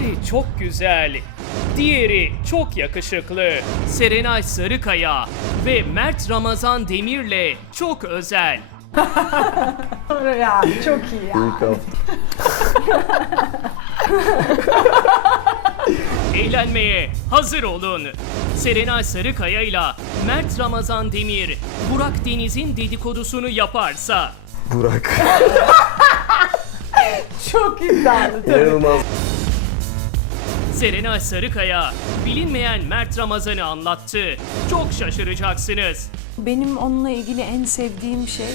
Biri çok güzel, diğeri çok yakışıklı. Serenay Sarıkaya ve Mert Ramazan Demir'le çok özel. Ya çok iyi ya. Eğlenmeye hazır olun. Serenay Sarıkaya ile Mert Ramazan Demir, Burak Deniz'in dedikodusunu yaparsa Burak. Çok iddialı. tabii. İnanılmaz. Serenay Sarıkaya bilinmeyen Mert Ramazan'ı anlattı. Çok şaşıracaksınız. Benim onunla ilgili en sevdiğim şey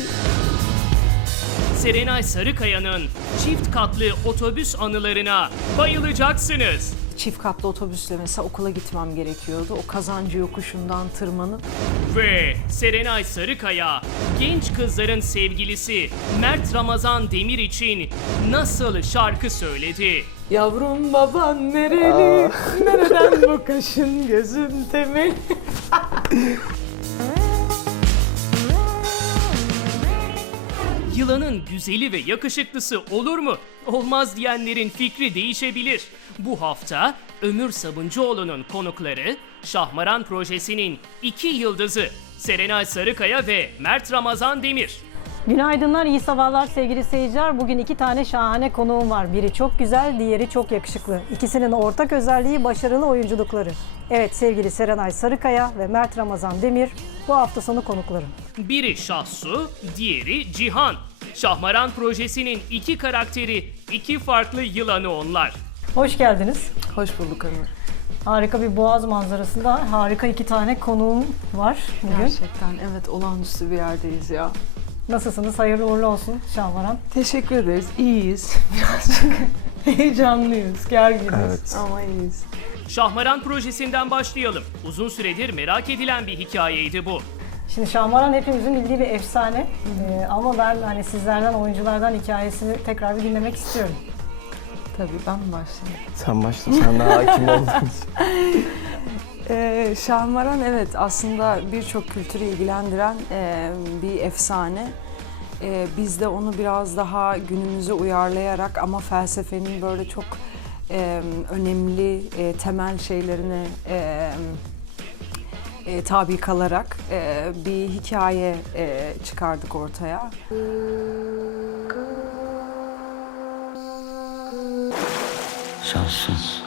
Serenay Sarıkaya'nın çift katlı otobüs anılarına bayılacaksınız. Çift katlı otobüsle mesela okula gitmem gerekiyordu. O kazancı yokuşundan tırmanıp Ve Serenay Sarıkaya genç kızların sevgilisi Mert Ramazan Demir için nasıl şarkı söyledi? Yavrum baban nereli? Nereden bu kaşın gözün temeli? Yılanın güzeli ve yakışıklısı olur mu? Olmaz diyenlerin fikri değişebilir. Bu hafta Ömür Sabuncuoğlu'nun konukları Şahmaran Projesi'nin iki yıldızı Serenay Sarıkaya ve Mert Ramazan Demir. Günaydınlar, iyi sabahlar sevgili seyirciler. Bugün iki tane şahane konuğum var. Biri çok güzel, diğeri çok yakışıklı. İkisinin ortak özelliği başarılı oyunculukları. Evet sevgili Serenay Sarıkaya ve Mert Ramazan Demir bu hafta sonu konuklarım. Biri Şahsu, diğeri Cihan. Şahmaran Projesi'nin iki karakteri, iki farklı yılanı onlar. Hoş geldiniz. hoş bulduk Ömür. Harika bir boğaz manzarasında harika iki tane konuğum var bugün. Gerçekten evet olağanüstü bir yerdeyiz ya. Nasılsınız? Hayırlı uğurlu olsun Şahmaran. Teşekkür ederiz. İyiyiz. Heyecanlıyız, gerginiz. Evet. Ama iyiyiz. Şahmaran Projesi'nden başlayalım. Uzun süredir merak edilen bir hikayeydi bu. Şimdi Şahmaran hepimizin bildiği bir efsane. Ee, ama ben hani sizlerden, oyunculardan hikayesini tekrar bir dinlemek istiyorum. Tabii ben mi başlayayım? Sen başla. Sen daha hakim oldun. Ee, Şahmaran evet aslında birçok kültürü ilgilendiren e, bir efsane. E, biz de onu biraz daha günümüze uyarlayarak ama felsefenin böyle çok e, önemli e, temel şeylerine e, e, tabi kalarak e, bir hikaye e, çıkardık ortaya. Şanssız.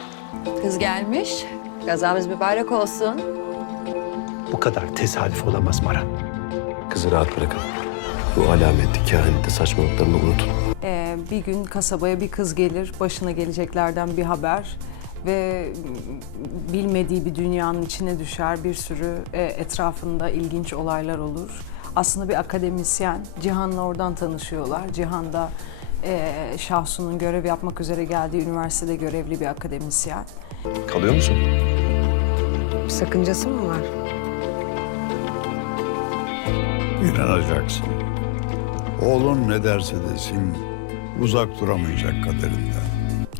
Kız gelmiş. Gazamız mübarek olsun. Bu kadar tesadüf olamaz Mara. Kızı rahat bırakın. Bu alametli kehanette saçmalıklarını unutun. Ee, bir gün kasabaya bir kız gelir, başına geleceklerden bir haber ve bilmediği bir dünyanın içine düşer. Bir sürü e, etrafında ilginç olaylar olur. Aslında bir akademisyen, Cihan'la oradan tanışıyorlar. Cihan da e, Şahsu'nun görev yapmak üzere geldiği üniversitede görevli bir akademisyen. Kalıyor musun? Bir sakıncası mı var? İnanacaksın. Oğlun ne derse desin uzak duramayacak kaderinden.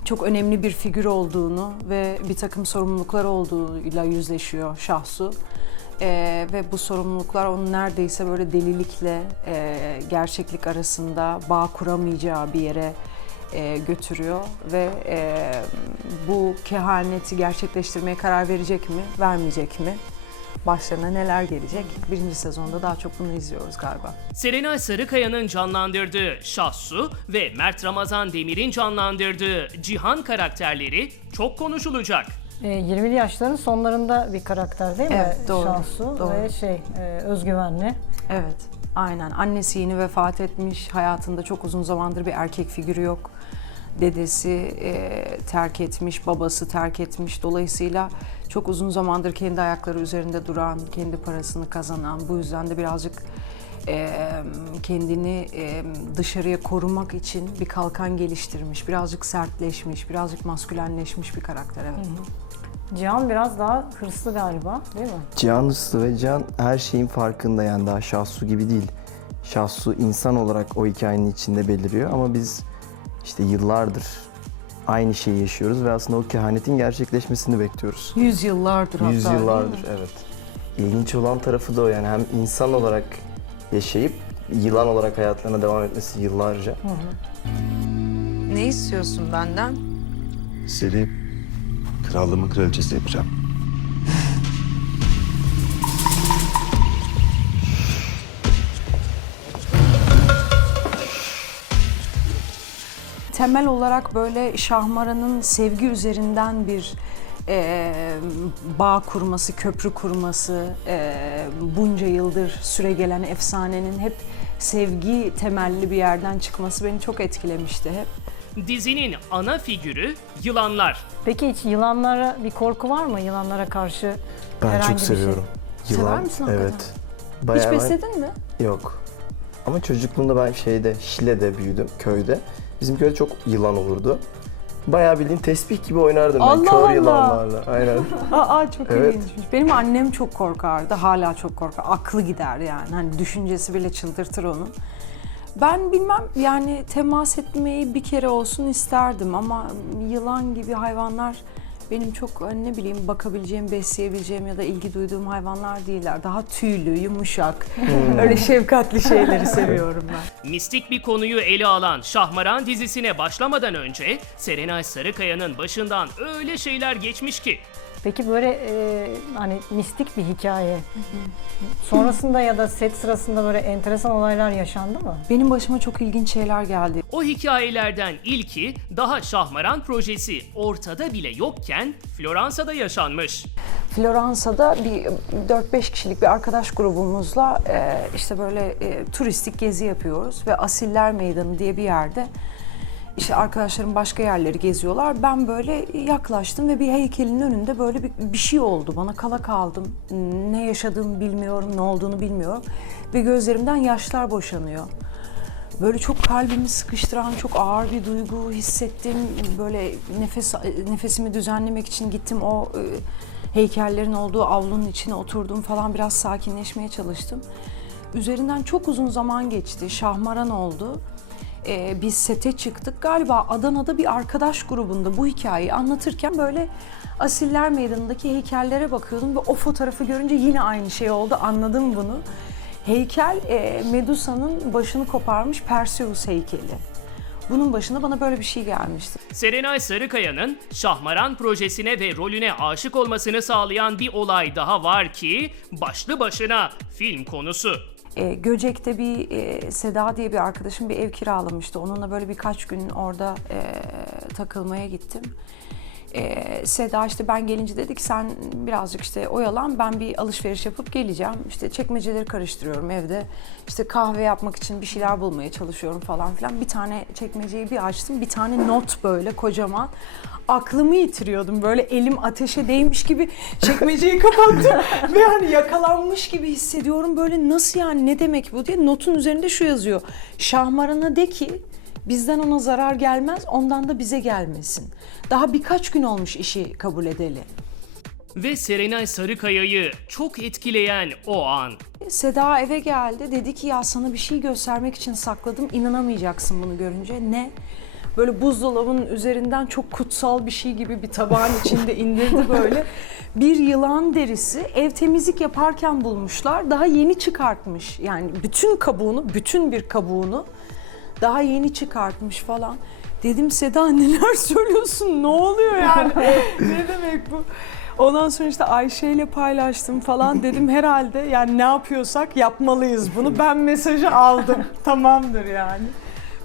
çok önemli bir figür olduğunu ve bir takım sorumluluklar olduğuyla yüzleşiyor Şahsu. Ee, ve bu sorumluluklar onu neredeyse böyle delilikle e, gerçeklik arasında bağ kuramayacağı bir yere e, götürüyor ve e, bu kehaneti gerçekleştirmeye karar verecek mi, vermeyecek mi? Başlarına neler gelecek? Birinci sezonda daha çok bunu izliyoruz galiba. Serenay Sarıkaya'nın canlandırdığı Şahsu ve Mert Ramazan Demir'in canlandırdığı Cihan karakterleri çok konuşulacak. Ee, 20'li yaşların sonlarında bir karakter değil mi? Evet, doğru, Şansu doğru. ve şey e, özgüvenli. Evet, aynen. Annesi yeni vefat etmiş. Hayatında çok uzun zamandır bir erkek figürü yok. Dedesi e, terk etmiş, babası terk etmiş. Dolayısıyla çok uzun zamandır kendi ayakları üzerinde duran, kendi parasını kazanan, bu yüzden de birazcık e, kendini e, dışarıya korumak için bir kalkan geliştirmiş. Birazcık sertleşmiş, birazcık maskülenleşmiş bir karakter. Evet. Cihan biraz daha hırslı galiba değil mi? Cihan Hırslı ve Cihan her şeyin farkında yani daha Şahsu gibi değil. Şahsu insan olarak o hikayenin içinde beliriyor ama biz işte yıllardır aynı şeyi yaşıyoruz ve aslında o kehanetin gerçekleşmesini bekliyoruz. Yüzyıllardır hatta. Yüzyıllardır evet. İlginç olan tarafı da o yani hem insan olarak yaşayıp yılan olarak hayatlarına devam etmesi yıllarca. Ne istiyorsun benden? Seni Krallığımın kraliçesi yapacağım. Temel olarak böyle Şahmaran'ın sevgi üzerinden bir e, bağ kurması, köprü kurması, e, bunca yıldır süre gelen efsanenin hep sevgi temelli bir yerden çıkması beni çok etkilemişti hep. Dizinin ana figürü yılanlar. Peki hiç yılanlara bir korku var mı? Yılanlara karşı Ben herhangi çok bir şey. seviyorum. Sever misin hakikaten? Evet. Bayağı Hiç ben- besledin mi? Yok. Ama çocukluğumda ben şeyde, Şile'de büyüdüm, köyde. Bizim köyde çok yılan olurdu. Bayağı bildiğin tesbih gibi oynardım ben Allah kör Allah. yılanlarla. Aynen. Aa çok Evet. ilginçmiş. Benim annem çok korkardı. Hala çok korkar. Aklı gider yani. Hani düşüncesi bile çıldırtır onu. Ben bilmem yani temas etmeyi bir kere olsun isterdim ama yılan gibi hayvanlar benim çok hani ne bileyim bakabileceğim, besleyebileceğim ya da ilgi duyduğum hayvanlar değiller. Daha tüylü, yumuşak, öyle şefkatli şeyleri seviyorum ben. Mistik bir konuyu ele alan Şahmaran dizisine başlamadan önce Serenay Sarıkaya'nın başından öyle şeyler geçmiş ki Peki böyle e, hani mistik bir hikaye. Sonrasında ya da set sırasında böyle enteresan olaylar yaşandı mı? Benim başıma çok ilginç şeyler geldi. o hikayelerden ilki daha Şahmaran projesi ortada bile yokken Floransa'da yaşanmış. Floransa'da bir 4-5 kişilik bir arkadaş grubumuzla e, işte böyle e, turistik gezi yapıyoruz ve Asiller Meydanı diye bir yerde işte arkadaşlarım başka yerleri geziyorlar. Ben böyle yaklaştım ve bir heykelin önünde böyle bir, bir şey oldu. Bana kala kaldım. Ne yaşadığımı bilmiyorum, ne olduğunu bilmiyorum. Ve gözlerimden yaşlar boşanıyor. Böyle çok kalbimi sıkıştıran çok ağır bir duygu hissettim. Böyle nefes nefesimi düzenlemek için gittim o e, heykellerin olduğu avlunun içine oturdum falan biraz sakinleşmeye çalıştım. Üzerinden çok uzun zaman geçti. Şahmaran oldu. Ee, biz sete çıktık. Galiba Adana'da bir arkadaş grubunda bu hikayeyi anlatırken böyle Asiller Meydanı'ndaki heykellere bakıyordum ve o fotoğrafı görünce yine aynı şey oldu. Anladım bunu. Heykel e, Medusa'nın başını koparmış Perseus heykeli. Bunun başına bana böyle bir şey gelmişti. Serenay Sarıkaya'nın Şahmaran projesine ve rolüne aşık olmasını sağlayan bir olay daha var ki başlı başına film konusu. E, Göcek'te bir e, Seda diye bir arkadaşım bir ev kiralamıştı. Onunla böyle birkaç gün orada e, takılmaya gittim. E, Seda işte ben gelince dedi ki sen birazcık işte oyalan ben bir alışveriş yapıp geleceğim. İşte çekmeceleri karıştırıyorum evde. İşte kahve yapmak için bir şeyler bulmaya çalışıyorum falan filan. Bir tane çekmeceyi bir açtım. Bir tane not böyle kocaman. Aklımı yitiriyordum. Böyle elim ateşe değmiş gibi çekmeceyi kapattım. Ve hani yakalanmış gibi hissediyorum. Böyle nasıl yani ne demek bu diye notun üzerinde şu yazıyor. Şahmaran'a de ki bizden ona zarar gelmez ondan da bize gelmesin. Daha birkaç gün olmuş işi kabul edeli. Ve Serenay Sarıkaya'yı çok etkileyen o an. Seda eve geldi. Dedi ki ya sana bir şey göstermek için sakladım. İnanamayacaksın bunu görünce. Ne? Böyle buzdolabının üzerinden çok kutsal bir şey gibi bir tabağın içinde indirdi böyle. Bir yılan derisi ev temizlik yaparken bulmuşlar. Daha yeni çıkartmış. Yani bütün kabuğunu, bütün bir kabuğunu daha yeni çıkartmış falan. Dedim Seda neler söylüyorsun? Ne oluyor yani? ne demek bu? Ondan sonra işte Ayşe ile paylaştım falan dedim herhalde yani ne yapıyorsak yapmalıyız bunu. Ben mesajı aldım. Tamamdır yani.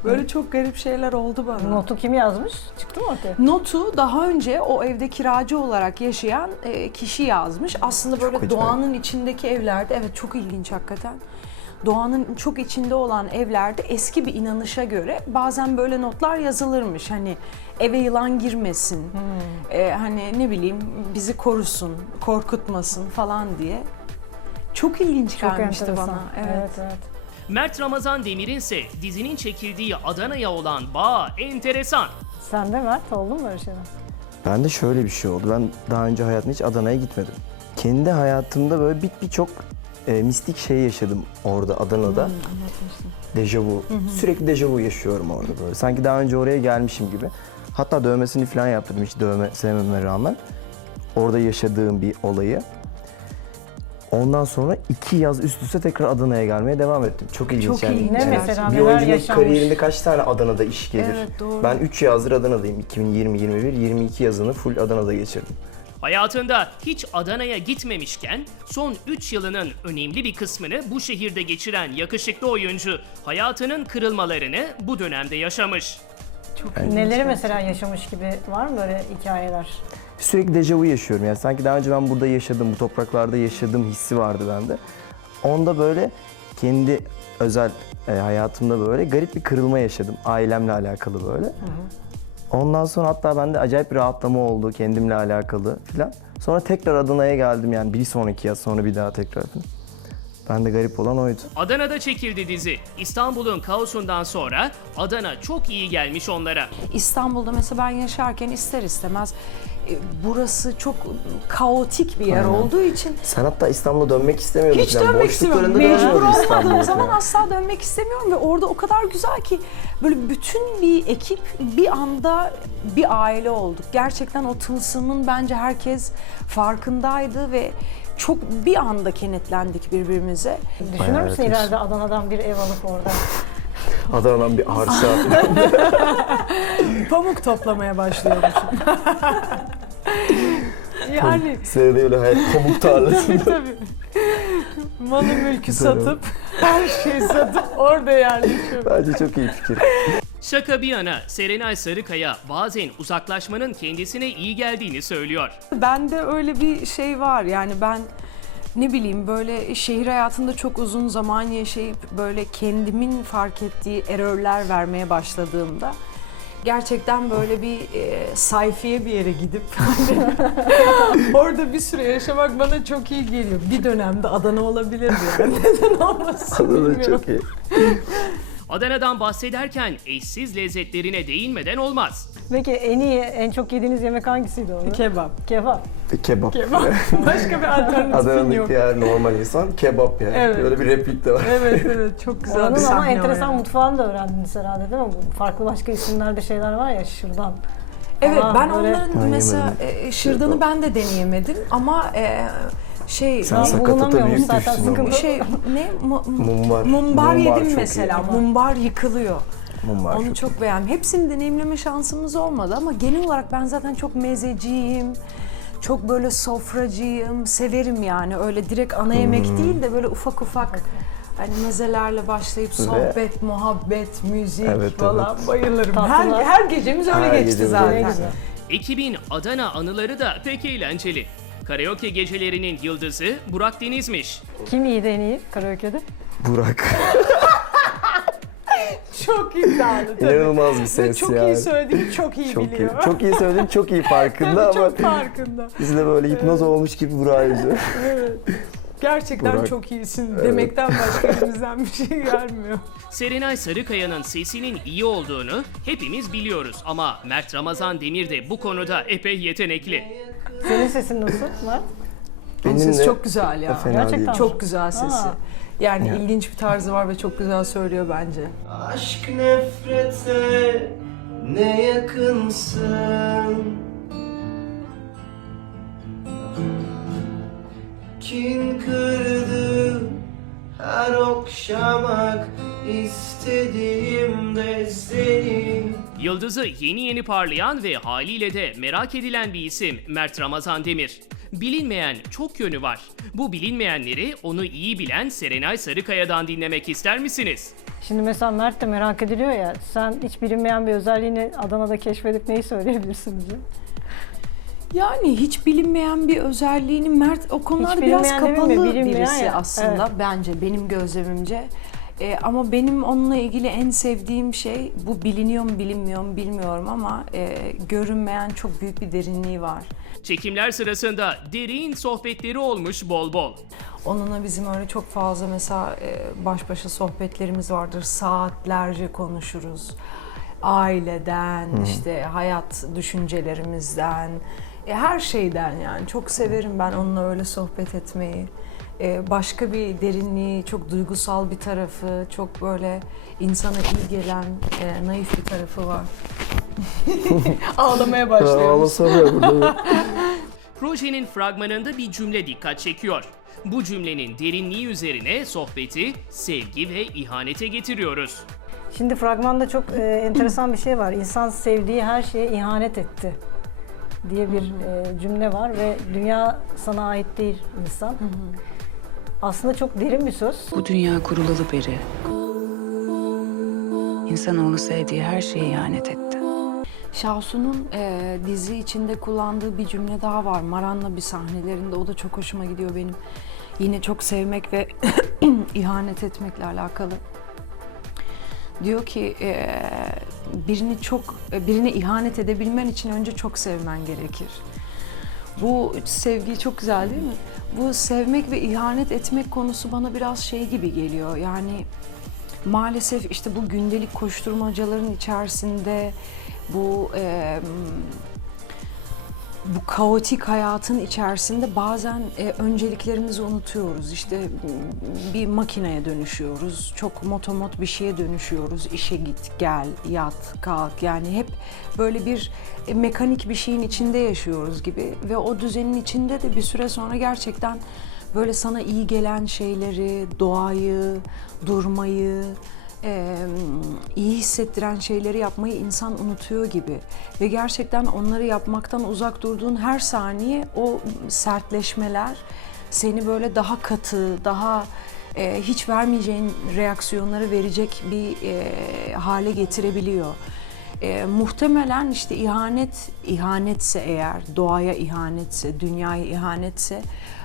Böyle çok garip şeyler oldu bana. Notu kim yazmış? Çıktı mı ortaya? Notu daha önce o evde kiracı olarak yaşayan e, kişi yazmış. Aslında böyle acayip. doğanın içindeki evlerde evet çok ilginç hakikaten. Doğanın çok içinde olan evlerde eski bir inanışa göre bazen böyle notlar yazılırmış. Hani eve yılan girmesin, e, hani ne bileyim bizi korusun, korkutmasın falan diye. Çok ilginç Çok gelmişti enteresan. bana. evet. evet. Mert Ramazan Demir'in ise dizinin çekildiği Adana'ya olan bağ enteresan. Sen de Mert oldu mu şeyler? Ben de şöyle bir şey oldu. Ben daha önce hayatımda hiç Adana'ya gitmedim. Kendi hayatımda böyle bir birçok e, mistik şey yaşadım orada Adana'da. Dejavu. Sürekli dejavu yaşıyorum orada böyle. Sanki daha önce oraya gelmişim gibi. Hatta dövmesini falan yaptırdım hiç dövme sevmeme rağmen. Orada yaşadığım bir olayı. Ondan sonra iki yaz üst üste tekrar Adana'ya gelmeye devam ettim. Çok ilginç Çok yani. ilginç. Ne Yani mesela bir neler oyuncunun yaşanmış? kariyerinde kaç tane Adana'da iş gelir? Evet, doğru. Ben 3 yazdır Adana'dayım. 2020, 21, 22 yazını full Adana'da geçirdim. Hayatında hiç Adana'ya gitmemişken son 3 yılının önemli bir kısmını bu şehirde geçiren yakışıklı oyuncu hayatının kırılmalarını bu dönemde yaşamış. Neleri mesela yaşamış gibi var mı böyle hikayeler? Sürekli dejavu yaşıyorum yani sanki daha önce ben burada yaşadım, bu topraklarda yaşadığım hissi vardı bende. Onda böyle kendi özel e, hayatımda böyle garip bir kırılma yaşadım ailemle alakalı böyle. Ondan sonra hatta bende acayip bir rahatlama oldu kendimle alakalı filan. Sonra tekrar Adana'ya geldim yani bir sonraki yaz sonra bir daha tekrar falan. Bende garip olan oydu. Adana'da çekildi dizi. İstanbul'un kaosundan sonra Adana çok iyi gelmiş onlara. İstanbul'da mesela ben yaşarken ister istemez e, burası çok kaotik bir yer Aynen. olduğu için Sen hatta İstanbul'a dönmek istemiyordun. hiç falan. dönmek istemiyorum. Boşluklarında Mecbur dönmüyordun olmadığım zaman asla dönmek istemiyorum ve orada o kadar güzel ki böyle bütün bir ekip bir anda bir aile olduk. Gerçekten o tılsımın bence herkes farkındaydı ve çok bir anda kenetlendik birbirimize. Düşünür Bayağı müsün yakınız. ileride Adana'dan bir ev alıp orada? Adana'dan bir arsa. Pamuk toplamaya başlıyormuşum. yani Senede öyle hayat pamuk tarlasında. tabii. Malı mülkü satıp, her şeyi satıp orada yerleşiyorum. Bence çok iyi fikir. Şaka bir yana Serenay Sarıkaya bazen uzaklaşmanın kendisine iyi geldiğini söylüyor. Bende öyle bir şey var yani ben ne bileyim böyle şehir hayatında çok uzun zaman yaşayıp böyle kendimin fark ettiği errorler vermeye başladığımda gerçekten böyle bir e, sayfiye bir yere gidip orada bir süre yaşamak bana çok iyi geliyor. Bir dönemde Adana olabilirdi yani. Neden olmasın Adana bilmiyorum. çok iyi. Adana'dan bahsederken eşsiz lezzetlerine değinmeden olmaz. Peki en iyi, en çok yediğiniz yemek hangisiydi orada? Kebap. Kebap. Bir kebap. Kebap. Başka bir alternatifin yok. Adana'daki her normal insan kebap yani. Evet. Böyle bir replik de var. Evet evet çok güzel Oranın bir ama sahne o enteresan yani. mutfağını da öğrendiniz herhalde değil mi? Bu Farklı başka isimlerde şeyler var ya şırdan. Evet Ama ben böyle- onların Ben mesela e, şırdanı ben de deneyemedim ama e, şey Sen sakatata büyük zaten, düştün ama. sıkıntı. şey ne mu- Mumbar. mumbar yedim çok mesela iyi. mumbar yıkılıyor. Mumbar Onu çok, çok beğendim. Hepsini deneyimleme şansımız olmadı ama genel olarak ben zaten çok mezeciyim. Çok böyle sofracıyım, severim yani. Öyle direkt ana yemek Hmm. değil de böyle ufak ufak hani mezelerle başlayıp sohbet, muhabbet, müzik Evet, falan evet. bayılırım. Her, Tatlılar. her gecemiz öyle Her geçti gecemiz zaten. öyle Ne geçti. güzel. Ekibin Adana anıları da pek eğlenceli. Karaoke gecelerinin yıldızı Burak Deniz'miş. Kim iyiydi en iyi karaoke'de? Burak. Çok iddialı tabii. İnanılmaz bir Ve ses çok yani. iyi söylediğini çok iyi Çok iyi. biliyor. Çok iyi söyledin, çok iyi farkında Tabii ama çok farkında. biz de böyle hipnoz olmuş gibi Burak'ı izliyoruz. Evet. Gerçekten Burak. çok iyisin Evet. demekten başka elimizden bir şey gelmiyor. Serenay Sarıkaya'nın sesinin iyi olduğunu hepimiz biliyoruz ama Mert Ramazan Demir de bu konuda epey yetenekli. Senin sesin nasıl Mert? Benim sesi de çok güzel ya. fena Gerçekten değil. Çok güzel sesi. Aa. Yani Ya. ilginç bir tarzı var ve çok güzel söylüyor bence. Aşk nefrete ne yakınsın Kin kırdı her okşamak istediğimde seni Yıldızı yeni yeni parlayan ve haliyle de merak edilen bir isim Mert Ramazan Demir. Bilinmeyen çok yönü var. Bu bilinmeyenleri onu iyi bilen Serenay Sarıkaya'dan dinlemek ister misiniz? Şimdi mesela Mert de merak ediliyor ya. Sen hiç bilinmeyen bir özelliğini Adana'da keşfedip neyi söyleyebilirsin bize? Yani hiç bilinmeyen bir özelliğini Mert o konularda biraz bilinmeyen demeyeyim kapalı bilinmeyen birisi ya. aslında Evet. bence benim gözlemimce. Ee, ama benim onunla ilgili en sevdiğim şey bu biliniyor mu bilinmiyor mu bilmiyorum ama e, görünmeyen çok büyük bir derinliği var. Çekimler sırasında derin sohbetleri olmuş bol bol. Onunla bizim öyle çok fazla mesela e, baş başa sohbetlerimiz vardır. Saatlerce konuşuruz. Aileden, işte hayat düşüncelerimizden, e, her şeyden yani. Çok severim ben onunla öyle sohbet etmeyi. E, başka bir derinliği, çok duygusal bir tarafı, çok böyle insana iyi gelen e, naif bir tarafı var. Ağlamaya başlıyoruz. Ağlasam ya burada. Projenin fragmanında bir cümle dikkat çekiyor. Bu cümlenin derinliği üzerine sohbeti sevgi ve ihanete getiriyoruz. Şimdi fragmanda çok e, enteresan bir şey var. İnsan sevdiği her şeye ihanet etti diye bir e, cümle var ve dünya sana ait değil insan. Aslında çok derin bir söz. Bu dünya kurulalı beri insanoğlu sevdiği her şeye ihanet etti. Şahsu'nun e, dizi içinde kullandığı bir cümle daha var. Maran'la bir sahnelerinde. O da çok hoşuma gidiyor benim. Yine çok sevmek ve ihanet etmekle alakalı. Diyor ki e, birini çok birine ihanet edebilmen için önce çok sevmen gerekir. Bu sevgi çok güzel değil mi? Bu sevmek ve ihanet etmek konusu bana biraz şey gibi geliyor. Yani maalesef işte bu gündelik koşturmacaların içerisinde bu e, bu kaotik hayatın içerisinde bazen e, önceliklerimizi unutuyoruz. İşte bir makineye dönüşüyoruz. Çok motomot bir şeye dönüşüyoruz. İşe git, gel, yat, kalk. Yani hep böyle bir e, mekanik bir şeyin içinde yaşıyoruz gibi ve o düzenin içinde de bir süre sonra gerçekten böyle sana iyi gelen şeyleri, doğayı, durmayı, e, iyi hissettiren şeyleri yapmayı insan unutuyor gibi. Ve gerçekten onları yapmaktan uzak durduğun her saniye o sertleşmeler seni böyle daha katı, daha e, hiç vermeyeceğin reaksiyonları verecek bir e, hale getirebiliyor. E, muhtemelen işte ihanet, ihanetse eğer, doğaya ihanetse, dünyaya ihanetse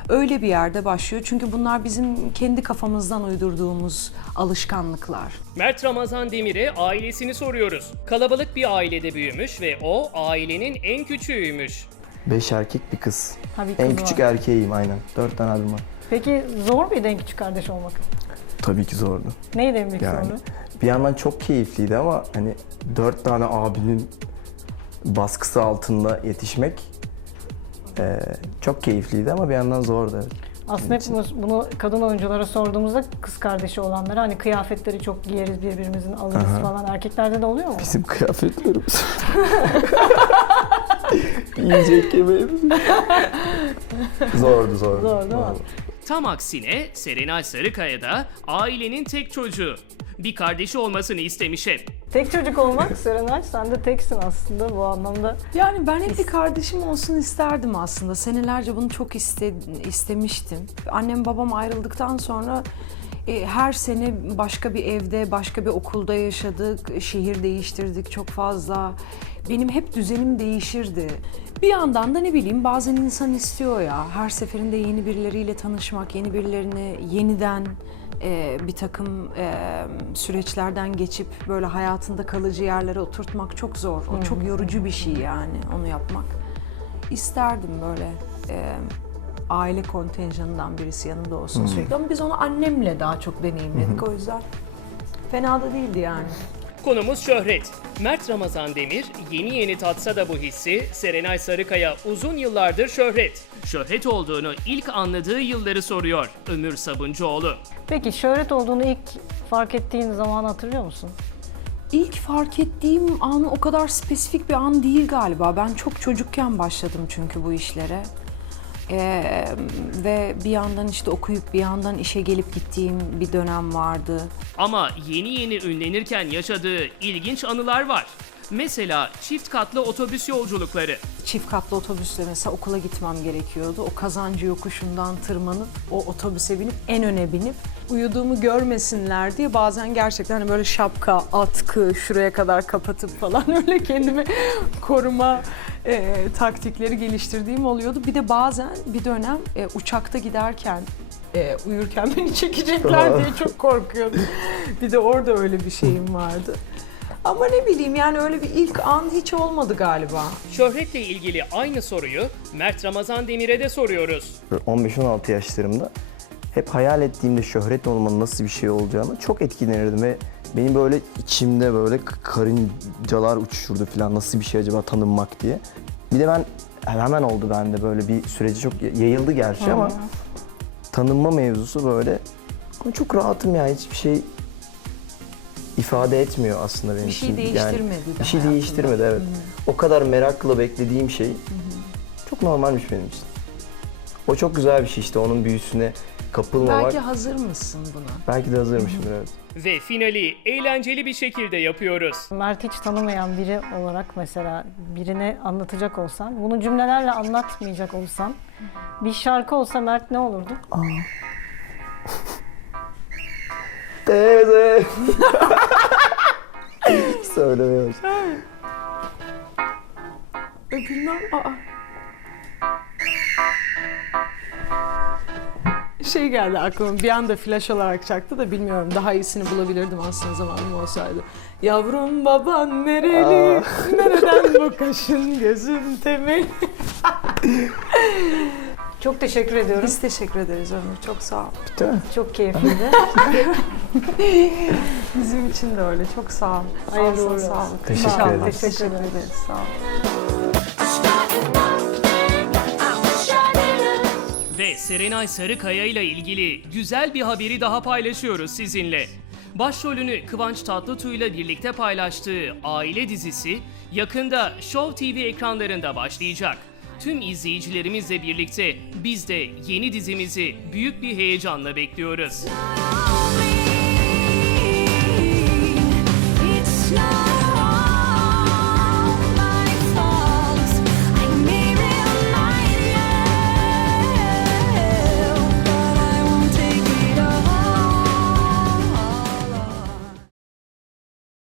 öyle bir yerde başlıyor. Çünkü bunlar bizim kendi kafamızdan uydurduğumuz alışkanlıklar. Mert Ramazan Demir'e ailesini soruyoruz. Kalabalık bir ailede büyümüş ve o ailenin en küçüğüymüş. Beş erkek bir kız. Ha, bir En küçük var. erkeğim aynen. Dört tane abim var. Peki zor muydu en küçük kardeş olmak? Tabii ki zordu. Neydi en büyük Yani zorluğu? bir yandan çok keyifliydi ama hani dört tane abinin baskısı altında yetişmek eee, çok keyifliydi ama bir yandan zordu. Aslında hep bunu, bunu kadın oyunculara sorduğumuzda kız kardeşi olanlara hani kıyafetleri çok giyeriz birbirimizin alırız Aha. falan. Erkeklerde de oluyor mu? Bizim kıyafetlerimiz. Yiyecek yemeğimiz. zordu zordu. Zor değil mi? Tam aksine Serenay Sarıkaya da ailenin tek çocuğu. Bir kardeşi olmasını istemiş hep. Tek çocuk olmak Serenay sen de teksin aslında bu anlamda. Yani ben hep bir kardeşim olsun isterdim aslında. Senelerce bunu çok iste, istemiştim. Annem babam ayrıldıktan sonra e, her sene başka bir evde, başka bir okulda yaşadık. Şehir değiştirdik çok fazla. Benim hep düzenim değişirdi. Bir yandan da ne bileyim bazen insan istiyor ya her seferinde yeni birileriyle tanışmak, yeni birilerini yeniden e, bir takım e, süreçlerden geçip böyle hayatında kalıcı yerlere oturtmak çok zor. O çok yorucu bir şey yani onu yapmak. İsterdim böyle e, aile kontenjanından birisi yanında olsun sürekli. Ama biz onu annemle daha çok deneyimledik o yüzden. Fena da değildi yani. Konumuz şöhret. Mert Ramazan Demir yeni yeni tatsa da bu hissi Serenay Sarıkaya uzun yıllardır şöhret. Şöhret olduğunu ilk anladığı yılları soruyor Ömür Sabuncuoğlu. Peki şöhret olduğunu ilk fark ettiğin zaman hatırlıyor musun? İlk fark ettiğim an o kadar spesifik bir an değil galiba. Ben çok çocukken başladım çünkü bu işlere. Ee, ve bir yandan işte okuyup bir yandan işe gelip gittiğim bir dönem vardı. Ama yeni yeni ünlenirken yaşadığı ilginç anılar var. Mesela çift katlı otobüs yolculukları. Çift katlı otobüsle mesela okula gitmem gerekiyordu. O kazancı yokuşundan tırmanıp o otobüse binip en öne binip uyuduğumu görmesinler diye bazen gerçekten hani böyle şapka, atkı şuraya kadar kapatıp falan öyle kendimi koruma e, taktikleri geliştirdiğim oluyordu. Bir de bazen bir dönem e, uçakta giderken e, uyurken beni çekecekler diye çok korkuyordum. Bir de orada öyle bir şeyim vardı. Ama ne bileyim yani öyle bir ilk an hiç olmadı galiba. Şöhretle ilgili aynı soruyu Mert Ramazan Demir'e de soruyoruz. Böyle 15-16 yaşlarımda hep hayal ettiğimde şöhret olmanın nasıl bir şey olacağını çok etkilenirdim ve benim böyle içimde böyle karıncalar uçuşurdu falan nasıl bir şey acaba tanınmak diye. Bir de ben hemen oldu bende böyle bir süreci çok yayıldı gerçi ama tanınma mevzusu böyle çok rahatım ya hiçbir şey ifade etmiyor aslında benim Bir şey için. Yani değiştirmedi de bir şey değiştirmedi evet. O kadar merakla beklediğim şey Çok normalmiş benim için. O çok güzel bir şey işte onun büyüsüne kapılmamak. Belki Belki, hazır mısın buna? de hazırmışımdır evet. Ve finali eğlenceli bir şekilde yapıyoruz. Mert hiç tanımayan biri olarak mesela birine anlatacak olsan, bunu cümlelerle anlatmayacak olsan, bir şarkı olsa Mert ne olurdu? Teyze. Başladım. Bilmem. Aa. Şey geldi aklıma bir anda flash olarak çaktı da bilmiyorum daha iyisini bulabilirdim aslında zamanım olsaydı. Yavrum baban nereli? Nereden bu kaşın gözün temeli? Çok teşekkür ediyorum. Biz teşekkür ederiz Ömür. Çok sağ ol. Mi? Çok keyifliydi. Bizim için de öyle. Çok sağ ol. Hayırlı Ağzına uğurlu sağlık. olsun. Teşekkür ederiz. Teşekkür ederiz. Sağ ol. Serenay Sarıkaya ile ilgili güzel bir haberi daha paylaşıyoruz sizinle. Başrolünü Kıvanç Tatlıtuğ ile birlikte paylaştığı Aile dizisi yakında Show TV ekranlarında başlayacak. Tüm izleyicilerimizle birlikte biz de yeni dizimizi büyük bir heyecanla bekliyoruz.